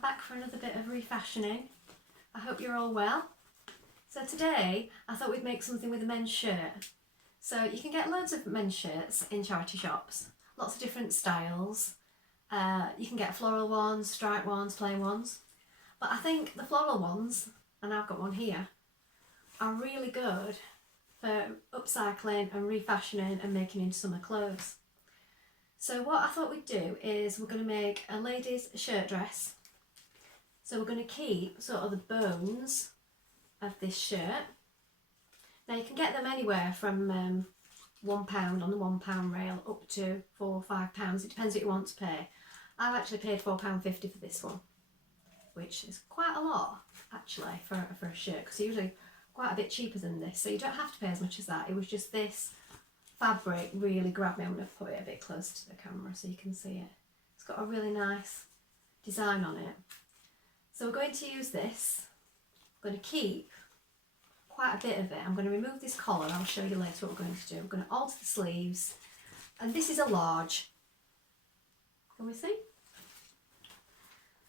back for another bit of refashioning. I hope you're all well. So today I thought we'd make something with a men's shirt. So you can get loads of men's shirts in charity shops, lots of different styles. You can get floral ones, striped ones, plain ones. But I think the floral ones, and I've got one here, are really good for upcycling and refashioning and making into summer clothes. So what I thought we'd do is we're going to make a lady's shirt dress. So we're going to keep sort of the bones of this shirt. Now you can get them anywhere from £1 on the £1 rail up to £4 or £5. It depends what you want to pay. I've actually paid £4.50 for this one, which is quite a lot actually for a shirt, because usually quite a bit cheaper than this. So you don't have to pay as much as that. It was just this fabric really grabbed me. I'm going to put it a bit closer to the camera so you can see it. It's got a really nice design on it. So we're going to use this. I'm going to keep quite a bit of it. I'm going to remove this collar. I'll show you later what we're going to do. I'm going to alter the sleeves, and this is a large. Can we see?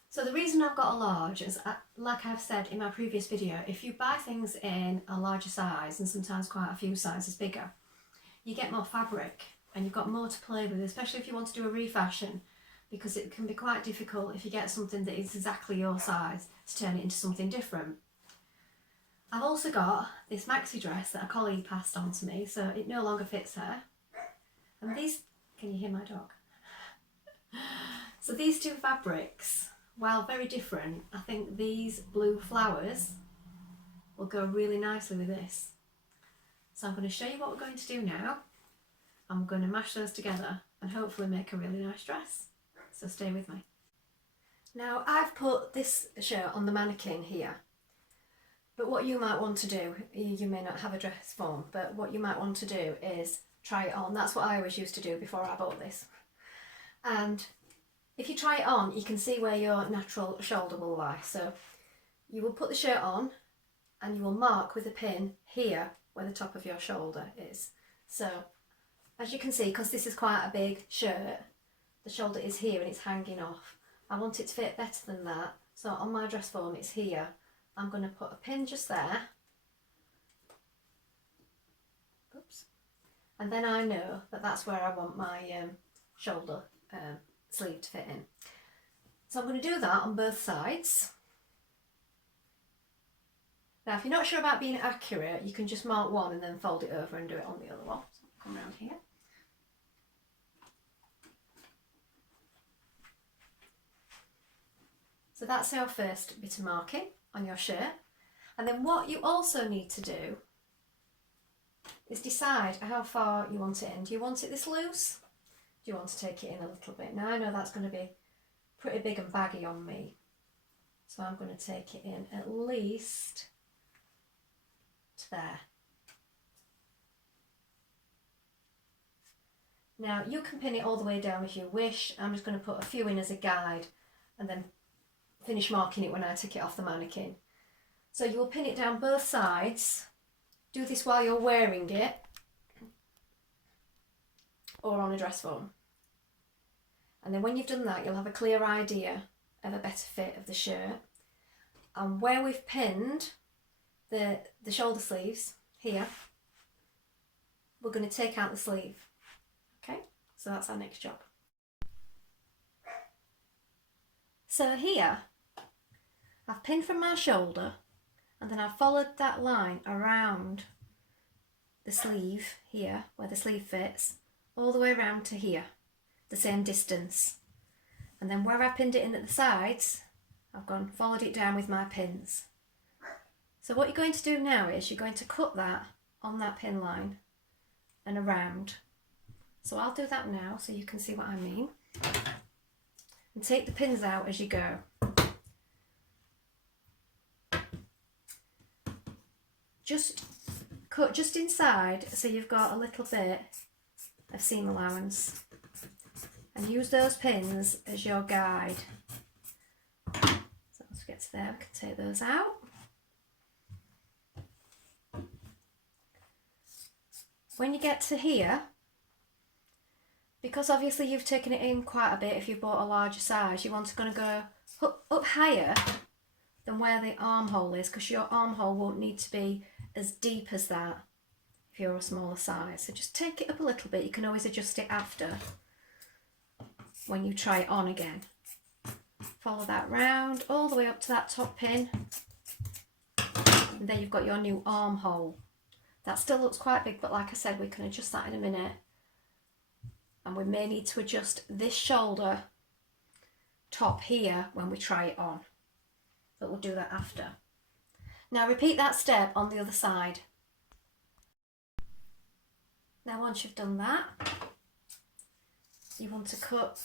So the reason I've got a large is, like I've said in my previous video, if you buy things in a larger size, and sometimes quite a few sizes bigger, you get more fabric and you've got more to play with, especially if you want to do a refashion, because it can be quite difficult if you get something that is exactly your size to turn it into something different. I've also got this maxi dress that a colleague passed on to me, so it no longer fits her. And these, can you hear my dog? So these two fabrics, while very different, I think these blue flowers will go really nicely with this. So I'm going to show you what we're going to do now. I'm going to mash those together and hopefully make a really nice dress. So stay with me. Now I've put this shirt on the mannequin here, but what you might want to do, you may not have a dress form, but what you might want to do is try it on. That's what I always used to do before I bought this. And if you try it on, you can see where your natural shoulder will lie. So you will put the shirt on and you will mark with a pin here where the top of your shoulder is. So as you can see, because this is quite a big shirt, the shoulder is here and it's hanging off. I want it to fit better than that, so on my dress form it's here. I'm going to put a pin just there. Oops. And then I know that that's where I want my shoulder sleeve to fit in. So I'm going to do that on both sides. Now if you're not sure about being accurate, you can just mark one and then fold it over and do it on the other one. So come around here. So that's our first bit of marking on your shirt. And then what you also need to do is decide how far you want it in. Do you want it this loose? Do you want to take it in a little bit? Now I know that's going to be pretty big and baggy on me, so I'm going to take it in at least to there. Now you can pin it all the way down if you wish. I'm just going to put a few in as a guide and then finish marking it when I take it off the mannequin. So you'll pin it down both sides. Do this while you're wearing it or on a dress form. And then when you've done that, you'll have a clear idea of a better fit of the shirt. And where we've pinned the shoulder sleeves here, we're going to take out the sleeve. Okay, so that's our next job. So here, I've pinned from my shoulder and then I've followed that line around the sleeve here, where the sleeve fits, all the way around to here, the same distance. And then where I pinned it in at the sides, I've followed it down with my pins. So what you're going to do now is you're going to cut that on that pin line and around. So I'll do that now so you can see what I mean. And take the pins out as you go. Just cut just inside so you've got a little bit of seam allowance, and use those pins as your guide. So let's get to there, we can take those out. When you get to here, because obviously you've taken it in quite a bit if you've bought a larger size, you want to go up higher than where the armhole is, because your armhole won't need to be as deep as that if you're a smaller size. So just take it up a little bit. You can always adjust it after when you try it on again. Follow that round all the way up to that top pin, and there you've got your new armhole. That still looks quite big, but like I said, we can adjust that in a minute, and we may need to adjust this shoulder top here when we try it on, but we'll do that after. Now repeat that step on the other side. Now once you've done that, you want to cut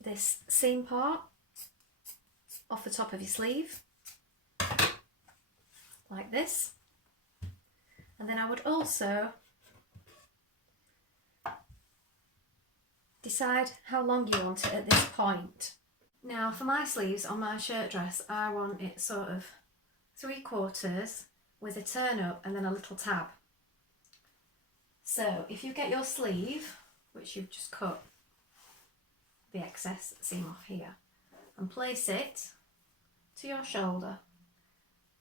this seam part off the top of your sleeve like this, and then I would also decide how long you want it at this point. Now for my sleeves on my shirt dress, I want it sort of 3/4 with a turn up and then a little tab. So if you get your sleeve, which you've just cut the excess seam off here, and place it to your shoulder,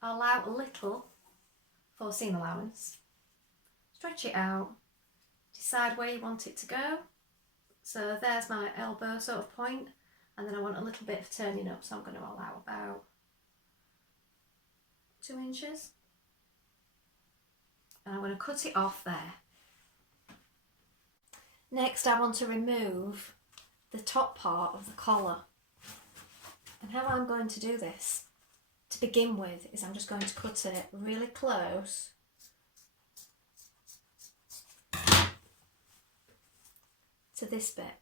allow a little for seam allowance, stretch it out, decide where you want it to go. So there's my elbow sort of point, and then I want a little bit of turning up, so I'm going to allow about 2 inches, and I'm going to cut it off there. Next I want to remove the top part of the collar, and how I'm going to do this to begin with is I'm just going to cut it really close to this bit,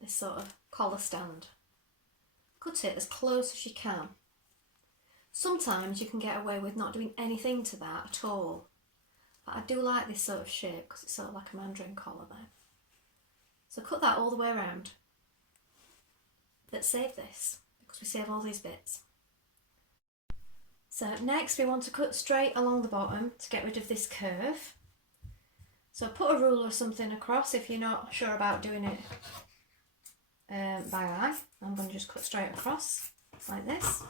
this sort of collar stand. Cut it as close as you can. Sometimes you can get away with not doing anything to that at all, but I do like this sort of shape because it's sort of like a mandarin collar there. So cut that all the way around, but save this because we save all these bits. So next we want to cut straight along the bottom to get rid of this curve. So put a ruler or something across if you're not sure about doing it by eye. I'm going to just cut straight across like this.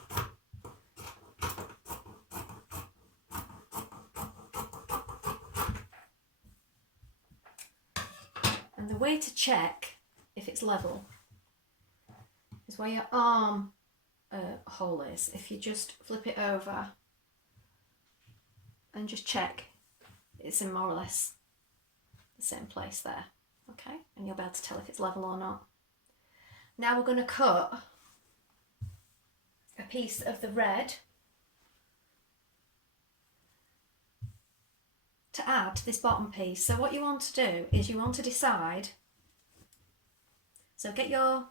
And the way to check if it's level is where your arm hole is. If you just flip it over and just check it's in more or less the same place there, okay? And you'll be able to tell if it's level or not. Now we're going to cut a piece of the red to add to this bottom piece. So what you want to do is you want to decide, so get your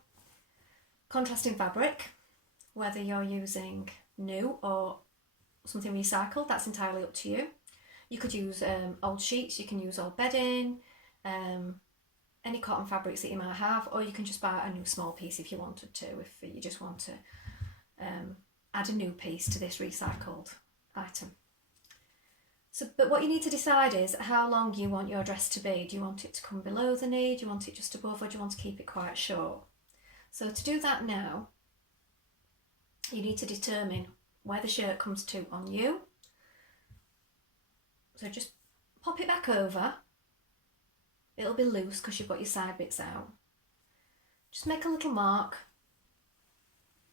contrasting fabric, whether you're using new or something recycled, that's entirely up to you. You could use old sheets, you can use old bedding, any cotton fabrics that you might have, or you can just buy a new small piece if you wanted to, if you just want to add a new piece to this recycled item. So, but what you need to decide is how long you want your dress to be. Do you want it to come below the knee? Do you want it just above, or do you want to keep it quite short? So to do that now, you need to determine where the shirt comes to on you. So just pop it back over. It'll be loose because you've got your side bits out. Just make a little mark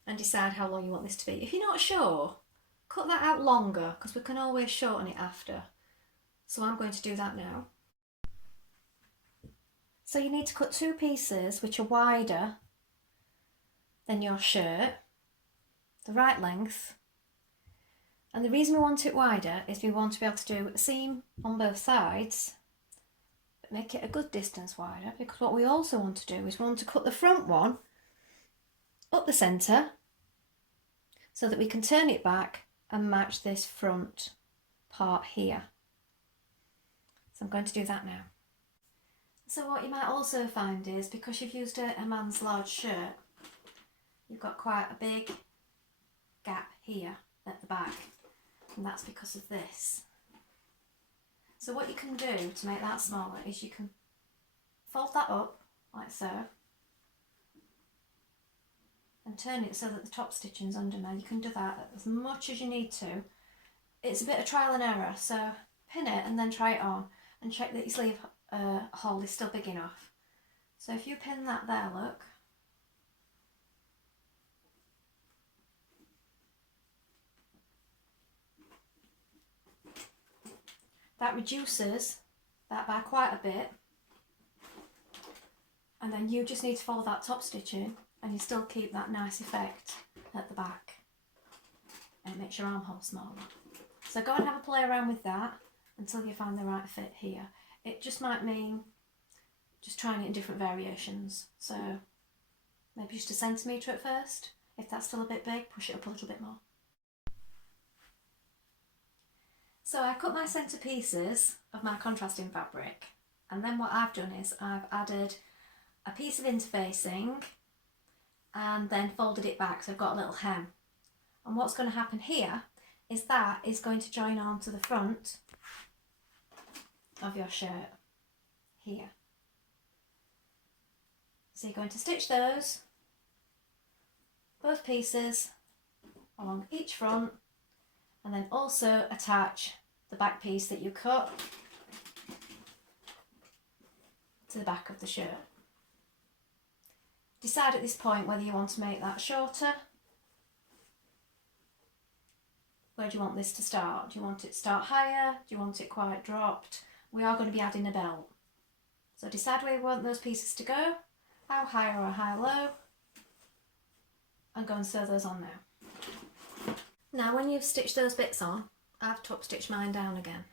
and decide how long you want this to be. If you're not sure, cut that out longer because we can always shorten it after. So I'm going to do that now. So you need to cut 2 pieces which are wider than your shirt, the right length. And the reason we want it wider is we want to be able to do a seam on both sides, but make it a good distance wider, because what we also want to do is we want to cut the front one up the centre so that we can turn it back and match this front part here. So I'm going to do that now. So what you might also find is, because you've used a man's large shirt, you've got quite a big gap here at the back, and that's because of this. So what you can do to make that smaller is you can fold that up like so and turn it so that the top stitching's under now. You can do that as much as you need to. It's a bit of trial and error, so pin it and then try it on and check that your sleeve hole is still big enough. So if you pin that there, look, that reduces that by quite a bit, and then you just need to follow that top stitch in and you still keep that nice effect at the back, and it makes your armhole smaller. So go and have a play around with that until you find the right fit here. It just might mean just trying it in different variations. So maybe just 1 centimetre at first. If that's still a bit big, push it up a little bit more. So I cut my centre pieces of my contrasting fabric, and then what I've done is I've added a piece of interfacing and then folded it back, so I've got a little hem. And what's going to happen here is that is going to join on to the front of your shirt here. So you're going to stitch those, both pieces, along each front, and then also attach the back piece that you cut to the back of the shirt. Decide at this point whether you want to make that shorter. Where do you want this to start? Do you want it to start higher? Do you want it quite dropped? We are going to be adding a belt. So decide where you want those pieces to go, how high or how low, and go and sew those on now. Now when you've stitched those bits on, I've top stitched mine down again.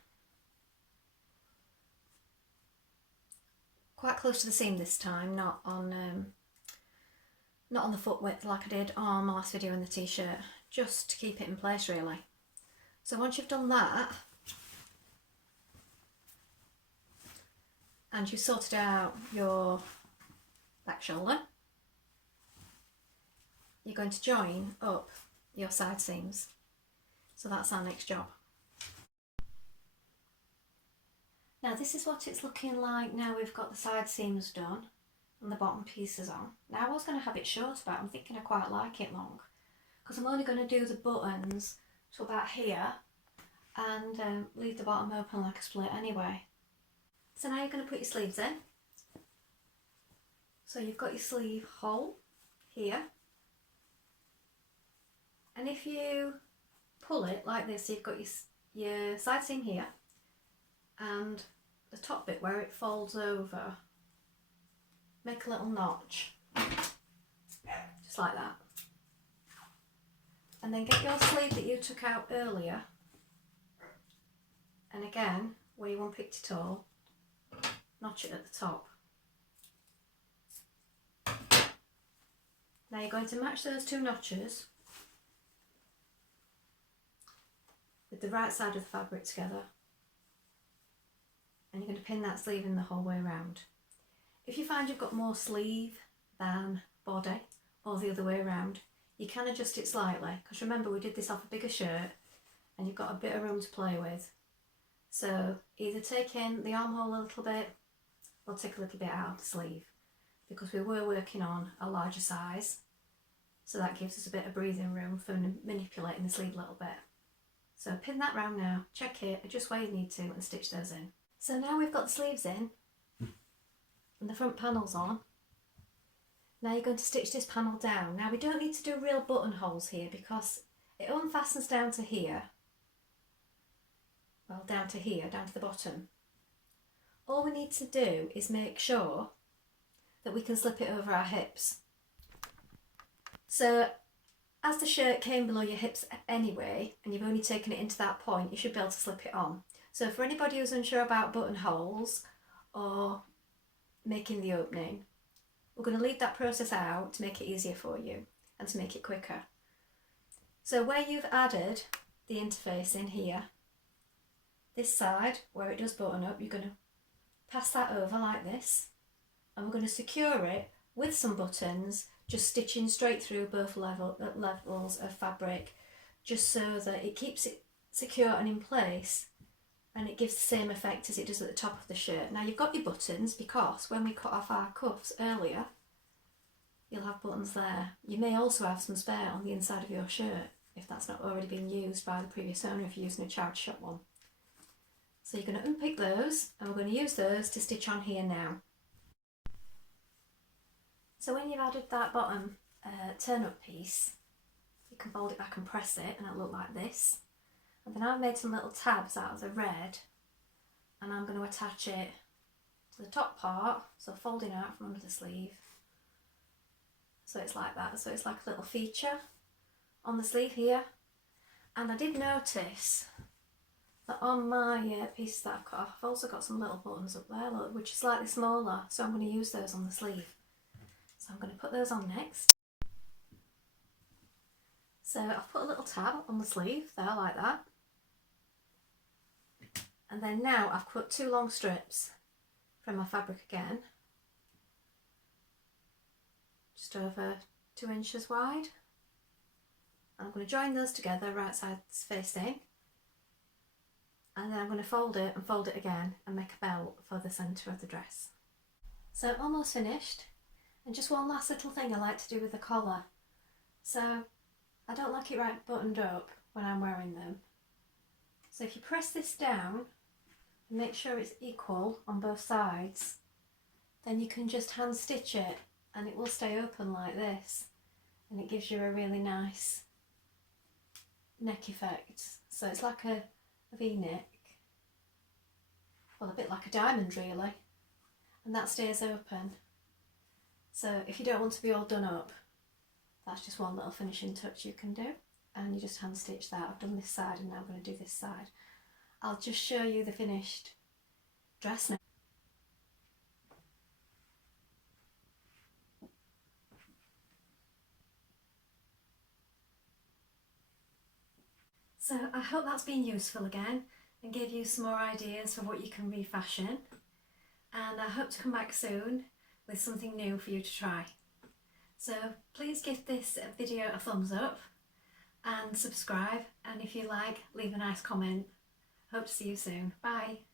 Quite close to the seam this time, not on the foot width like I did on my last video in the t-shirt, just to keep it in place really. So once you've done that, and you've sorted out your back shoulder, you're going to join up your side seams. So that's our next job. Now this is what it's looking like now we've got the side seams done and the bottom pieces on. Now I was going to have it short, but I'm thinking I quite like it long, because I'm only going to do the buttons to about here and leave the bottom open like a split anyway. So now you're going to put your sleeves in. So you've got your sleeve hole here, and if you pull it like this, you've got your side seam here and the top bit where it folds over, make a little notch, just like that. And then get your sleeve that you took out earlier, and again, where you unpicked it all, notch it at the top. Now you're going to match those two notches with the right side of the fabric together, and you're going to pin that sleeve in the whole way around. If you find you've got more sleeve than body, or the other way around, you can adjust it slightly, because remember we did this off a bigger shirt and you've got a bit of room to play with. So either take in the armhole a little bit or take a little bit out of the sleeve, because we were working on a larger size, so that gives us a bit of breathing room for manipulating the sleeve a little bit. So pin that round now, check it, adjust where you need to, and stitch those in. So now we've got the sleeves in and the front panel's on. Now you're going to stitch this panel down. Now we don't need to do real buttonholes here, because it unfastens down to here. Well, down to here, down to the bottom. All we need to do is make sure that we can slip it over our hips. So as the shirt came below your hips anyway, and you've only taken it into that point, you should be able to slip it on. So for anybody who's unsure about buttonholes or making the opening, we're going to leave that process out to make it easier for you and to make it quicker. So where you've added the interface in here, this side where it does button up, you're going to pass that over like this, and we're going to secure it with some buttons, just stitching straight through both levels of fabric, just so that it keeps it secure and in place and it gives the same effect as it does at the top of the shirt. Now you've got your buttons, because when we cut off our cuffs earlier, you'll have buttons there. You may also have some spare on the inside of your shirt if that's not already been used by the previous owner, if you're using a charity shop one. So you're going to unpick those, and we're going to use those to stitch on here now. So when you've added that bottom turn up piece, you can fold it back and press it, and it'll look like this. And then I've made some little tabs out of the red, and I'm going to attach it to the top part, so folding out from under the sleeve. So it's like that, so it's like a little feature on the sleeve here. And I did notice that on my pieces that I've cut off, I've also got some little buttons up there, look, which are slightly smaller, so I'm going to use those on the sleeve. So I'm going to put those on next. So I've put a little tab on the sleeve there, like that. And then now I've cut 2 long strips from my fabric again, just over 2 inches wide. I'm going to join those together, right sides facing, and then I'm going to fold it and fold it again and make a belt for the centre of the dress. So I'm almost finished, and just one last little thing I like to do with the collar. So I don't like it right buttoned up when I'm wearing them. So if you press this down and make sure it's equal on both sides, then you can just hand stitch it and it will stay open like this, and it gives you a really nice neck effect. So it's like a V-neck, well, a bit like a diamond really, and that stays open. So if you don't want to be all done up, that's just one little finishing touch you can do, and you just hand stitch that. I've done this side and now I'm going to do this side. I'll just show you the finished dress now. So I hope that's been useful again and gave you some more ideas for what you can refashion, and I hope to come back soon with something new for you to try. So please give this video a thumbs up and subscribe, and if you like, leave a nice comment. Hope to see you soon. Bye.